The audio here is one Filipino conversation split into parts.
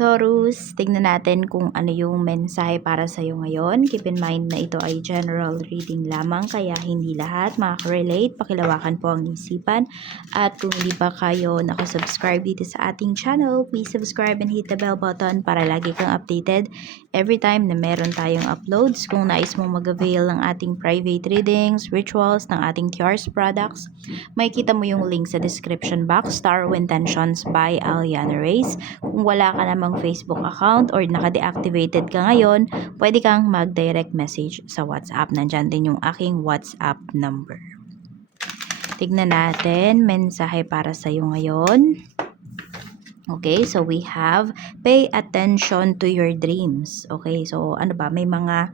Taurus, tingnan natin kung ano yung mensahe para sa iyo ngayon. Keep in mind na ito ay general reading lamang kaya hindi lahat makaka-relate. Pakilawakan po ang isipan. At kung hindi pa kayo nakasubscribe dito sa ating channel, please subscribe and hit the bell button para lagi kang updated every time na meron tayong uploads. Kung nais mong mag-avail ng ating private readings, rituals, ng ating cures products, makikita mo yung link sa description box, Tarot Intentions by Aliana Reyes. Kung wala ka namang Facebook account or naka-deactivated ka ngayon, pwede kang mag-direct message sa WhatsApp. Nandyan din yung aking WhatsApp number. Tignan natin, mensahe para sa iyo ngayon. Okay, so we have, pay attention to your dreams. Okay, so ano ba, may mga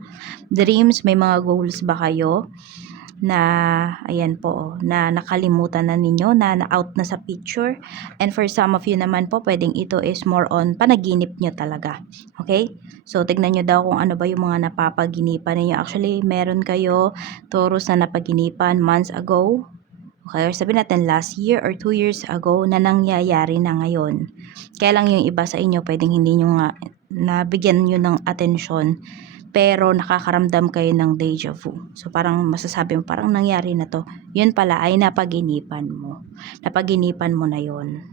dreams, may mga goals ba kayo na ayan po, na nakalimutan na ninyo, na out na sa picture? And for some of you naman po, pwedeng ito is more on panaginip nyo talaga. Okay, so tignan nyo daw kung ano ba yung mga napapaginipan ninyo. Actually, meron kayo Taurus na napaginipan months ago, okay, or sabihin natin last year or 2 years ago, na nangyayari na ngayon. Kaya lang yung iba sa inyo pwedeng hindi nyo nga nabigyan nyo ng atensyon, pero nakakaramdam kayo ng deja vu. So parang masasabi mo, parang nangyari na to. Yun pala ay napaginipan mo. Napaginipan mo na yun.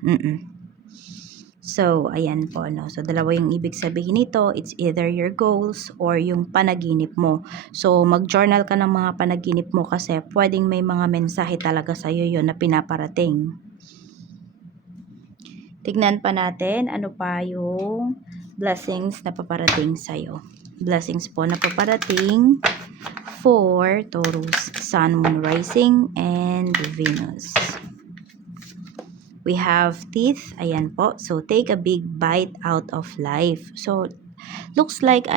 So, ayan po, no? So, dalawa yung ibig sabihin nito. It's either your goals or yung panaginip mo. So, mag-journal ka ng mga panaginip mo kasi pwedeng may mga mensahe talaga sa'yo yun na pinaparating. Tignan pa natin ano pa yung blessings na paparating sa'yo. Blessings po na paparating for Taurus, Sun, Moon, Rising, and Venus. We have teeth. Ayan po. So, take a big bite out of life. So, looks like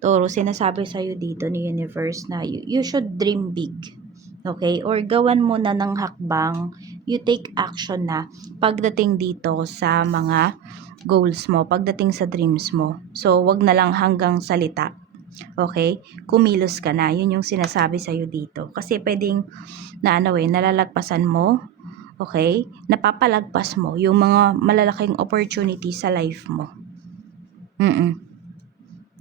Taurus, sinasabi sa'yo dito ni Universe na you should dream big. Okay? Or gawan mo na ng hakbang. You take action na pagdating dito sa mga goals mo, pagdating sa dreams mo. So, wag na lang hanggang salita. Okay? Kumilos ka na. Yun yung sinasabi sa'yo dito. Kasi pwedeng nalalagpasan mo. Okay? Napapalagpas mo yung mga malalaking opportunity sa life mo.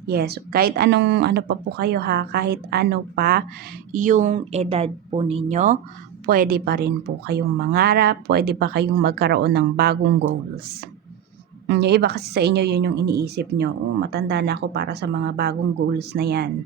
Yes, kahit anong pa po kayo ha, kahit ano pa yung edad po ninyo, pwede pa rin po kayong mangarap, pwede pa kayong magkaroon ng bagong goals. Yung iba kasi sa inyo, yun yung iniisip nyo, matanda na ako para sa mga bagong goals na yan.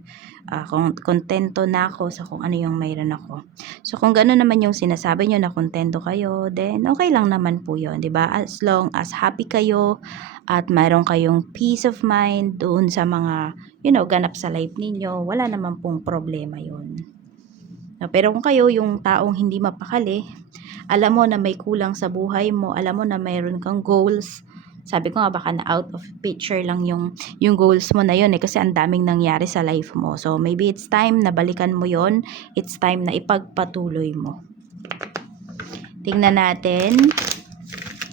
Kontento na ako sa kung ano yung mayroon ako. So, kung gano'n naman yung sinasabi nyo na kontento kayo, then okay lang naman po yun, diba? As long as happy kayo at mayroon kayong peace of mind doon sa mga, ganap sa life ninyo, wala naman pong problema yun. Pero kung kayo yung taong hindi mapakali, alam mo na may kulang sa buhay mo, alam mo na mayroon kang goals, sabi ko nga baka na out of picture lang yung goals mo na yun kasi ang daming nangyari sa life mo. So maybe it's time na balikan mo yon. It's time na ipagpatuloy mo. Tingnan natin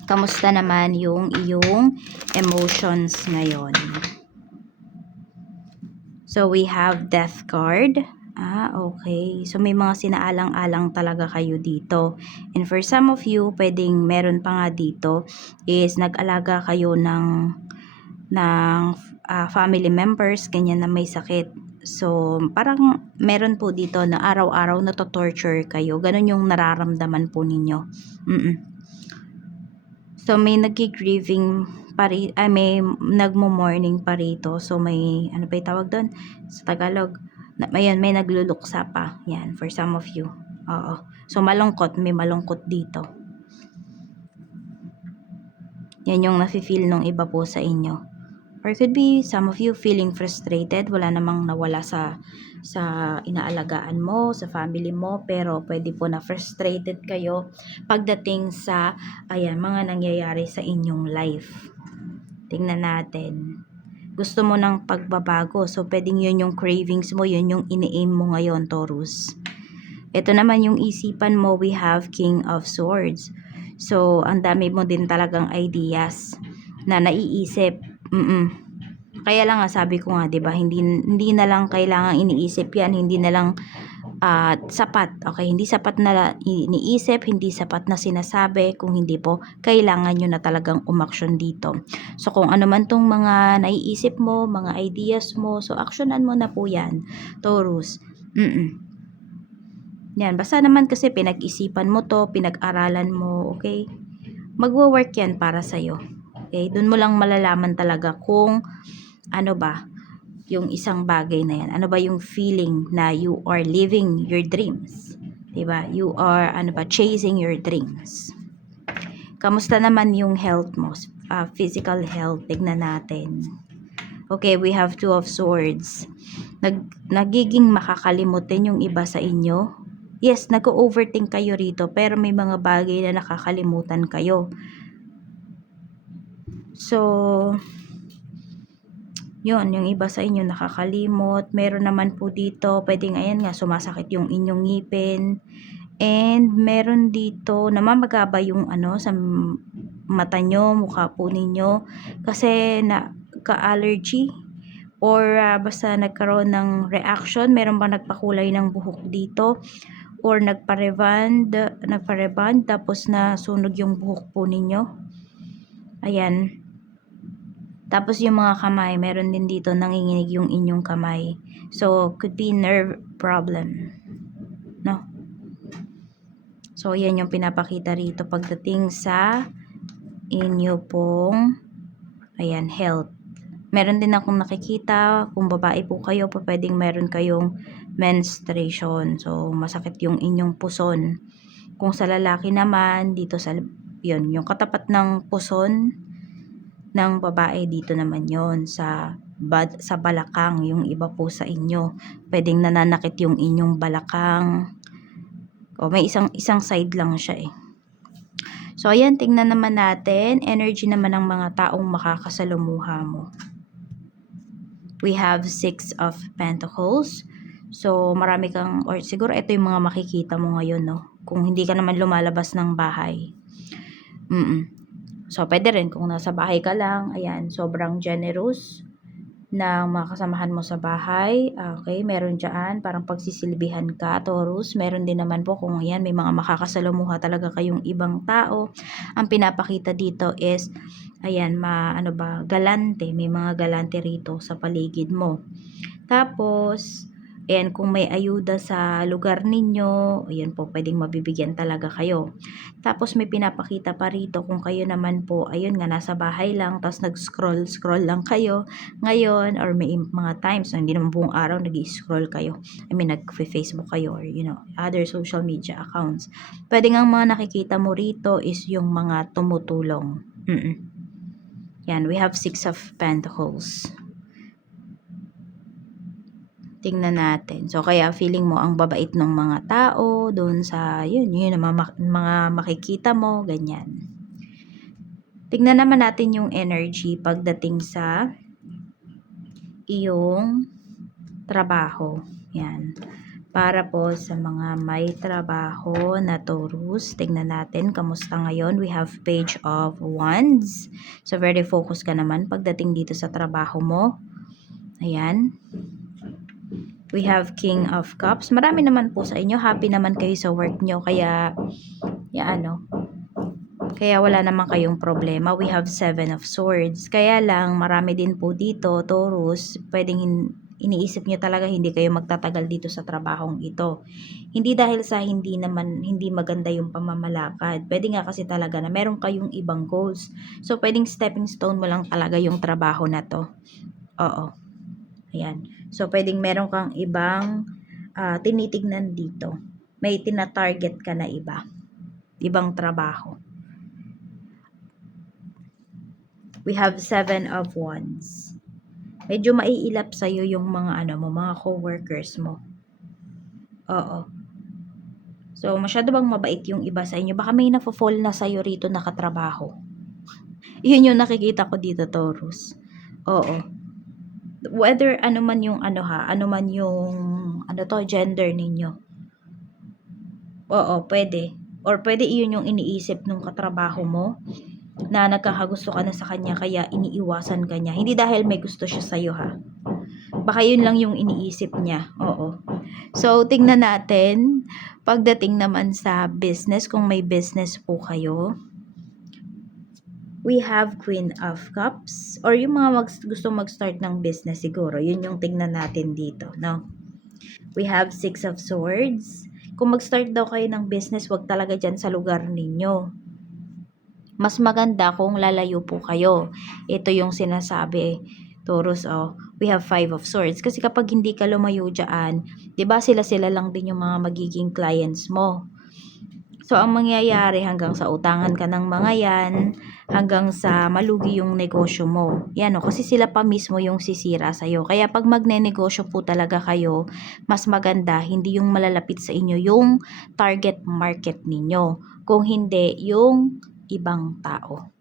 kamusta naman yung iyong emotions ngayon. So we have Death card. Okay. So, may mga sinaalang-alang talaga kayo dito. And for some of you, pwedeng meron pa nga dito is nag-alaga kayo ng family members, ganyan na may sakit. So, parang meron po dito na araw-araw na to-torture kayo. Ganon yung nararamdaman po ninyo. So, may nag-grieving may nagmo-mourning pa rito. So, may, ano pa yung tawag doon? Sa Tagalog, may nagluluksa pa. Yan, for some of you. Oo. So, malungkot. May malungkot dito. Yan yung nafe-feel nung iba po sa inyo. Or could be some of you feeling frustrated. Wala namang nawala sa inaalagaan mo, sa family mo. Pero pwede po na frustrated kayo pagdating sa mga nangyayari sa inyong life. Tingnan natin. Gusto mo ng pagbabago. So, pwedeng yun yung cravings mo, yun yung ini-aim mo ngayon, Taurus. Ito naman yung isipan mo, we have King of Swords. So, ang dami mo din talagang ideas na naiisip. Kaya lang sabi ko nga, 'di ba, hindi na lang kailangang iniisip 'yan, hindi na lang sapat. Okay, hindi sapat na iniisip, hindi sapat na sinasabi, kung hindi po kailangan nyo na talagang umaksyon dito. So kung ano man tong mga naiisip mo, mga ideas mo, so aksyonan mo na po yan, Taurus. Yan, basta naman kasi pinag-isipan mo to, pinag-aralan mo, okay? Magwo-work yan para sa'yo. Okay, doon mo lang malalaman talaga kung ano ba yung isang bagay na yan. Ano ba yung feeling na you are living your dreams? Diba? You are, chasing your dreams. Kamusta naman yung health mo? Physical health, tignan natin. Okay, we have Two of Swords. Nagiging makakalimutin yung iba sa inyo. Yes, nag-overthink kayo rito, pero may mga bagay na nakakalimutan kayo. So, yun, yung iba sa inyo nakakalimot. Meron naman po dito, pwedeng ayan nga, sumasakit yung inyong ngipin. And meron dito, namamagaba yung sa mata nyo, mukha po ninyo. Kasi ka-allergy or basta nagkaroon ng reaction, meron ba nagpakulay ng buhok dito? Or nagpa-reband, tapos nasunog yung buhok po ninyo. Ayan. Tapos yung mga kamay, meron din dito nanginginig yung inyong kamay. So, could be nerve problem. No? So, yan yung pinapakita rito pagdating sa inyo pong, ayan, health. Meron din akong nakikita, kung babae po kayo, pwedeng meron kayong menstruation. So, masakit yung inyong puson. Kung sa lalaki naman, dito sa, yun, yung katapat ng puson ng babae, dito naman yon sa balakang, yung iba po sa inyo. Pwedeng nananakit yung inyong balakang. O, may isang side lang siya eh. So, ayan, tingnan naman natin. Energy naman ng mga taong makakasalumuha mo. We have Six of Pentacles. So, marami kang, or siguro ito yung mga makikita mo ngayon, no? Kung hindi ka naman lumalabas ng bahay. So, pwede rin kung nasa bahay ka lang. Ayan, sobrang generous na mga kasamahan mo sa bahay. Okay, meron dyan, parang pagsisilbihan ka, Taurus. Meron din naman po kung ayan, may mga makakasalumuha talaga kayong ibang tao. Ang pinapakita dito is, ayan, galante. May mga galante rito sa paligid mo. Tapos, ayan, kung may ayuda sa lugar ninyo, ayan po, pwedeng mabibigyan talaga kayo. Tapos may pinapakita pa rito kung kayo naman po, ayun nga, nasa bahay lang, tapos nag-scroll lang kayo ngayon, or may mga times, hindi naman buong araw nag-scroll kayo. I mean, nag-Facebook kayo, or other social media accounts. Pwedeng ang mga nakikita mo rito is yung mga tumutulong. Yan, we have Six of Pentacles. Tingnan natin. So, kaya feeling mo ang babait ng mga tao doon sa, yun ang mga makikita mo, ganyan. Tingnan naman natin yung energy pagdating sa iyong trabaho. Yan. Para po sa mga may trabaho na Taurus, tingnan natin kamusta ngayon. We have Page of Wands. So, very focused ka naman pagdating dito sa trabaho mo. Ayan. We have King of Cups. Marami naman po sa inyo. Happy naman kayo sa work nyo. Kaya wala naman kayong problema. We have Seven of Swords. Kaya lang, marami din po dito, Taurus, pwedeng iniisip nyo talaga hindi kayo magtatagal dito sa trabahong ito. Hindi dahil sa hindi maganda yung pamamalakad. Pwede nga kasi talaga na meron kayong ibang goals. So, pwedeng stepping stone mo lang talaga yung trabaho na to. Oo. Ayan. So, pwedeng meron kang ibang tinitignan dito. May tina-target ka na iba. Ibang trabaho. We have Seven of Wands. Medyo maiilap sa'yo yung mga mga co-workers mo. Oo. So, masyado bang mabait yung iba sa inyo? Baka may nafo-fall na sa'yo rito nakatrabaho. Yun yung nakikita ko dito, Taurus. Oo. Whether ano man yung gender ninyo. Oo, pwede. Or pwede iyon yung iniisip nung katrabaho mo na nagkakagusto ka na sa kanya kaya iniiwasan ka niya. Hindi dahil may gusto siya sa'yo ha. Baka yun lang yung iniisip niya. Oo. So, tingnan natin. Pagdating naman sa business, kung may business po kayo, we have Queen of Cups. Or yung mga gusto mag-start ng business siguro. Yun yung tingnan natin dito. No? We have Six of Swords. Kung mag-start daw kayo ng business, wag talaga dyan sa lugar ninyo. Mas maganda kung lalayo po kayo. Ito yung sinasabi. Taurus, we have Five of Swords. Kasi kapag hindi ka lumayo dyan, di ba sila lang din yung mga magiging clients mo. So, ang mangyayari hanggang sa utangan ka ng mga yan, hanggang sa malugi yung negosyo mo. Yan o, kasi sila pa mismo yung sisira sa'yo. Kaya pag magne-negosyo po talaga kayo, mas maganda, hindi yung malalapit sa inyo yung target market ninyo. Kung hindi, yung ibang tao.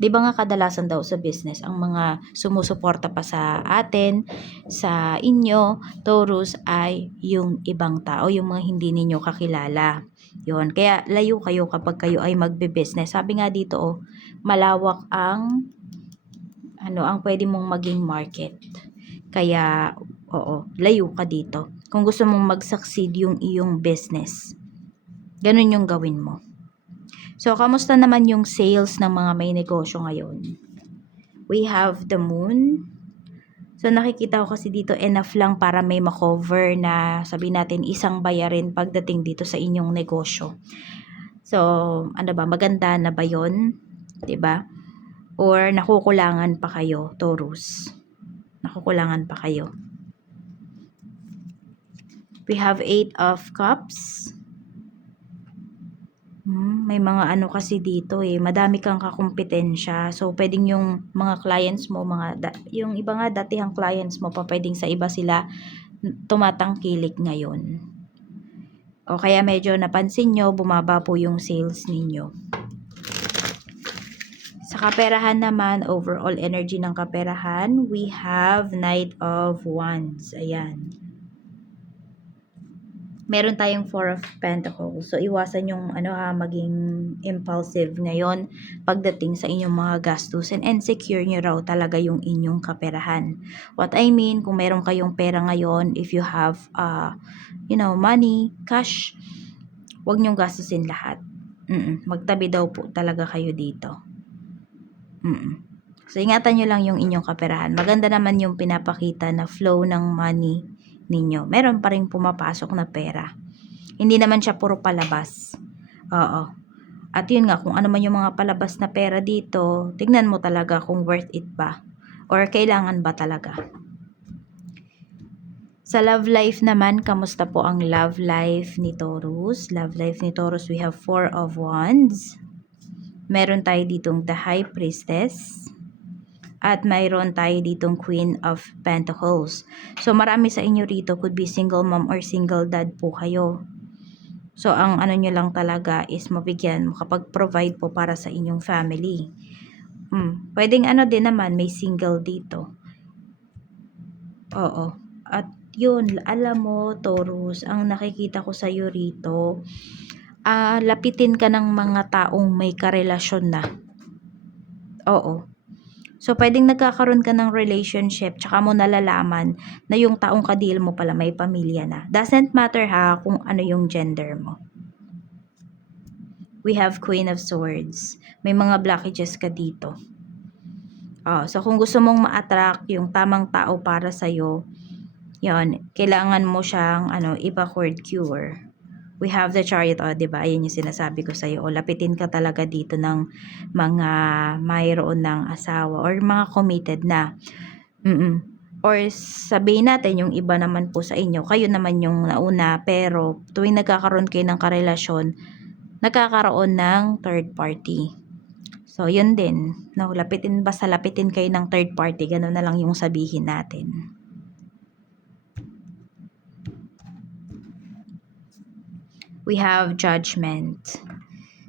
'Di ba nga kadalasan daw sa business ang mga sumusuporta pa sa atin, sa inyo, Taurus, ay yung ibang tao, yung mga hindi ninyo kakilala. Yun. Kaya layo kayo kapag kayo ay magbe-business. Sabi nga dito, malawak ang ang pwede mong maging market. Kaya, layo ka dito. Kung gusto mong mag-succeed yung iyong business, ganun yung gawin mo. So, kamusta naman yung sales ng mga may negosyo ngayon? We have the moon. So, nakikita ko kasi dito enough lang para may makover na sabihin natin isang bayarin pagdating dito sa inyong negosyo. So, ano ba, maganda na ba yun? 'Di ba? Or nakukulangan pa kayo, Taurus? Nakukulangan pa kayo. We have Eight of Cups. May mga ano kasi dito madami kang kakumpetensya. So, pwedeng yung mga clients mo, yung iba nga datihang clients mo pa, pwedeng sa iba sila tumatangkilik ngayon. O kaya medyo napansin nyo, bumaba po yung sales ninyo. Sa kaperahan naman, overall energy ng kaperahan, we have Knight of Wands. Ayan. Meron tayong Four of Pentacles. So, iwasan yung maging impulsive ngayon pagdating sa inyong mga gastusin, and secure nyo raw talaga yung inyong kaperahan. What I mean, kung meron kayong pera ngayon, if you have money, cash, wag nyong gastusin lahat. Magtabi daw po talaga kayo dito. So, ingatan nyo lang yung inyong kaperahan. Maganda naman yung pinapakita na flow ng money ninyo. Meron pa rin pumapasok na pera. Hindi naman siya puro palabas. Oo. At yun nga, kung ano man yung mga palabas na pera dito, tignan mo talaga kung worth it ba. Or kailangan ba talaga. Sa love life naman, kamusta po ang love life ni Taurus? Love life ni Taurus, we have Four of Wands. Meron tayo ditong the High Priestess. At mayroon tayo ditong Queen of Pentacles. So, marami sa inyo rito could be single mom or single dad po kayo. So, ang ano nyo lang talaga is mabigyan, makapag-provide po para sa inyong family. Pwedeng din naman, may single dito. Oo. At yun, alam mo, Taurus, ang nakikita ko sa'yo rito, lapitin ka ng mga taong may karelasyon na. Oo. So, pwedeng nagkakaroon ka ng relationship, tsaka mo nalalaman na yung taong kadil mo pala may pamilya na. Doesn't matter kung ano yung gender mo. We have Queen of Swords. May mga blockages ka dito. So, kung gusto mong ma-attract yung tamang tao para sa'yo, yun, kailangan mo siyang ipa-cord cure. We have the Chariot, diba? Ayan yung sinasabi ko sa'yo. Lapitin ka talaga dito ng mga mayroon ng asawa or mga committed na. Or sabihin natin, yung iba naman po sa inyo, kayo naman yung nauna, pero tuwing nagkakaroon kayo ng karelasyon, nagkakaroon ng third party. So, yun din. Lapitin kayo ng third party. Ganun na lang yung sabihin natin. We have Judgment.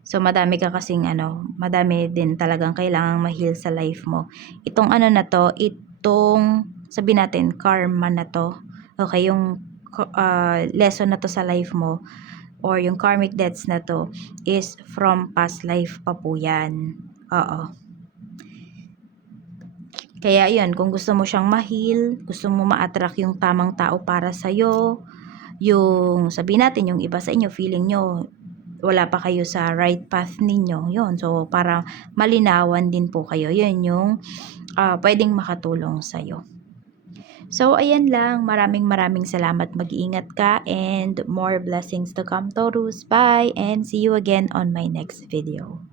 So, madami ka kasing madami din talagang kailangang ma-heal sa life mo. Itong na to, sabi natin, karma na to. Okay, yung lesson na to sa life mo, or yung karmic debts na to, is from past life pa po yan. Oo. Kaya yun, kung gusto mo siyang ma-heal, gusto mo ma-attract yung tamang tao para sa'yo, yung sabihin natin yung iba sa inyo feeling nyo wala pa kayo sa right path ninyo, yun. So, para malinawan din po kayo, yun yung pwedeng makatulong sa'yo. So, ayan lang. Maraming salamat. Mag-iingat ka and more blessings to come, Taurus. Bye and see you again on my next video.